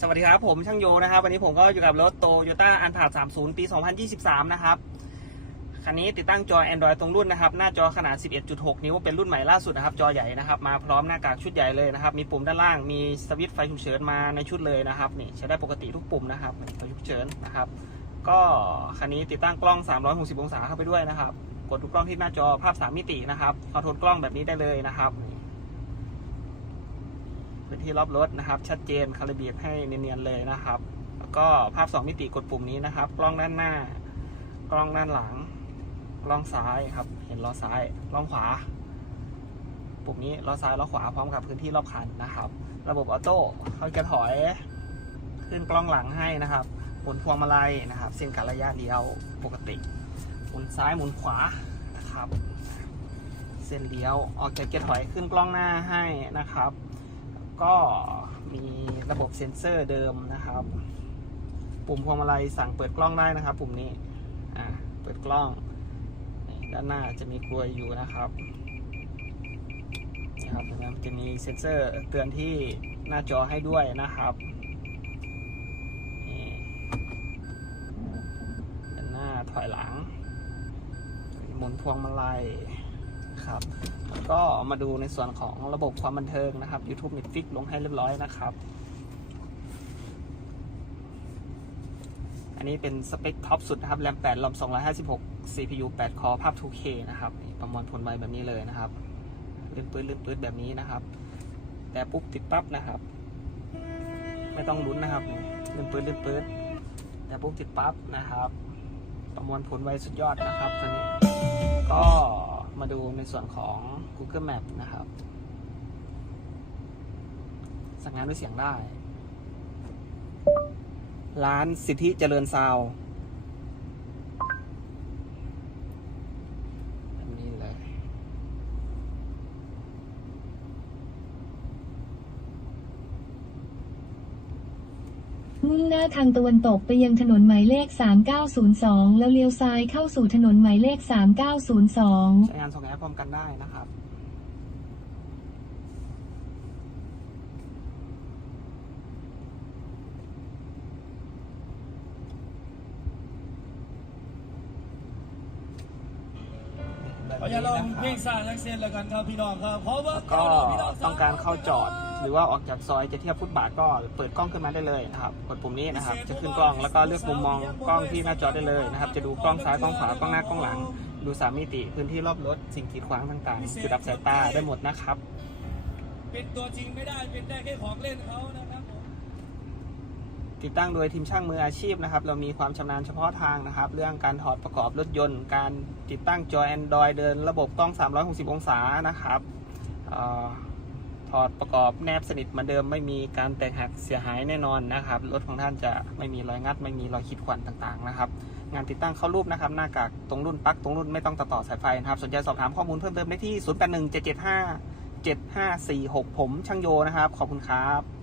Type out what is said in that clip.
สวัสดีครับ ผมช่างโยนะครับ วันนี้ผมก็อยู่กับรถโตโยต้าอันพา30 ปี 2023 นะครับคันนี้ติดตั้งจอ Android ตรงรุ่นนะครับ หน้าจอขนาด 11.6 นิ้ว เป็นรุ่นใหม่ล่าสุดนะครับ จอใหญ่นะครับ มาพร้อมหน้ากากชุดใหญ่เลยนะครับ มีปุ่มด้านล่าง มีสวิตช์ไฟฉุกเฉินมาในชุดเลยนะครับ นี่ใช้ได้ปกติทุกปุ่มนะครับ ไฟฉุกเฉินนะครับ ก็คันนี้ติดตั้งกล้อง 360 องศาเข้าไปด้วยนะครับ กดดูกล้องที่หน้าจอภาพ 3 มิตินะครับคอนโทรลกล้องแบบนี้ได้เลยนะครับ พื้นที่รอบรถนะครับ ชัดเจนคาลิบียให้เนียนๆเลยนะครับ แล้วก็ภาพ 2 มิติกดปุ่มนี้นะครับ กล้องด้านหน้า กล้องด้านหลัง กล้องซ้ายครับ เห็นล้อซ้ายกล้องขวา ปุ่มนี้ล้อซ้ายล้อขวาพร้อมกับพื้นที่รอบคันนะครับ ระบบออโต้เขาจะถอย ขึ้นกล้องหลังให้นะครับหมุนพวงมาลัยนะครับ เส้นกัดระยะเดียวปกติหมุนซ้ายหมุนขวานะครับ เส้นเลี้ยวออกจากเกียร์ถอยขึ้นกล้องหน้าให้นะครับ ก็มีระบบเซ็นเซอร์เดิมนะครับ ปุ่มพวงมาลัยสั่งเปิดกล้องได้นะครับ ปุ่มนี้อ่าเปิดกล้องด้านหน้าจะมีกลวยอยู่นะครับนะครับแล้จะมีเซ็นเซอร์เตือนที่หน้าจอให้ด้วยนะครับนี่ด้านหน้าถอยหลังหมุนพวงมาลัย ครับ ก็มาดูในส่วนของระบบความบันเทิงนะครับ YouTube Netflix ลงให้เรียบร้อยนะครับ อันนี้เป็นสเปคท็อปสุดนะครับแรม8รอม256 CPU 8 คอภาพ 2K นะครับ ประมวลผลไวแบบนี้เลยนะครับลื่นปื้ดลื่นปื้ดแบบนี้นะครับ แต่ปุ๊บติดปั๊บนะครับ ไม่ต้องลุ้นนะครับลื่นปื้ดลื่นปื้ดแต่ปุ๊บติดปั๊บนะครับ ประมวลผลไวสุดยอดนะครับตัวนี้ มาดูในส่วนของ Google Map นะครับ สั่งงานด้วยเสียงได้ ร้านสิทธิเจริญซาวด์แบบนี้เลย มุ่งหน้าทางตะวันตกไปยังถนนหมายเลข 3902 แล้วเลี้ยวซ้ายเข้าสู่ถนนหมายเลข 3902 ใช้งานสองแอปพร้อมกันได้นะครับ ขออย่าลองเพลงสารลักเซนแล้วกันครับพี่น้องครับเพราะว่าก็ต้องการเข้าจอด หรือว่าออกจากซอยจะเทียบฟุตบาทก็เปิดกล้องขึ้นมาได้เลยนะครับกดปุ่มนี้นะครับจะขึ้นกล้องแล้วก็เลือกมุมมองกล้องที่หน้าจอได้เลยนะครับจะดูกล้องซ้ายกล้องขวากล้องหน้ากล้องหลัง ดูสามมิติพื้นที่รอบรถสิ่งกีดขวางต่างๆจุดดับสายตาได้หมดนะครับ เป็นตัวจริงไม่ได้เป็นได้แค่ของเล่นเขานะครับผม ติดตั้งโดยทีมช่างมืออาชีพนะครับ เรามีความชำนาญเฉพาะทางนะครับ เรื่องการถอดประกอบรถยนต์ การติดตั้งจอ Android เดินระบบกล้อง 360 องศานะครับออถอดประกอบแนบสนิทเหมือนเดิมไม่มีการแตกหักเสียหายแน่นอนนะครับ รถของท่านจะไม่มีรอยงัด ไม่มีรอยขีดข่วนต่างๆนะครับ งานติดตั้งเข้ารูปนะครับ หน้ากากตรงรุ่นปลั๊กตรงรุ่นไม่ต้องต่อสายไฟนะครับ สนใจสอบถามข้อมูลเพิ่มเติมได้ที่ 081775 7546 ผมช่างโยนะครับ ขอบคุณครับ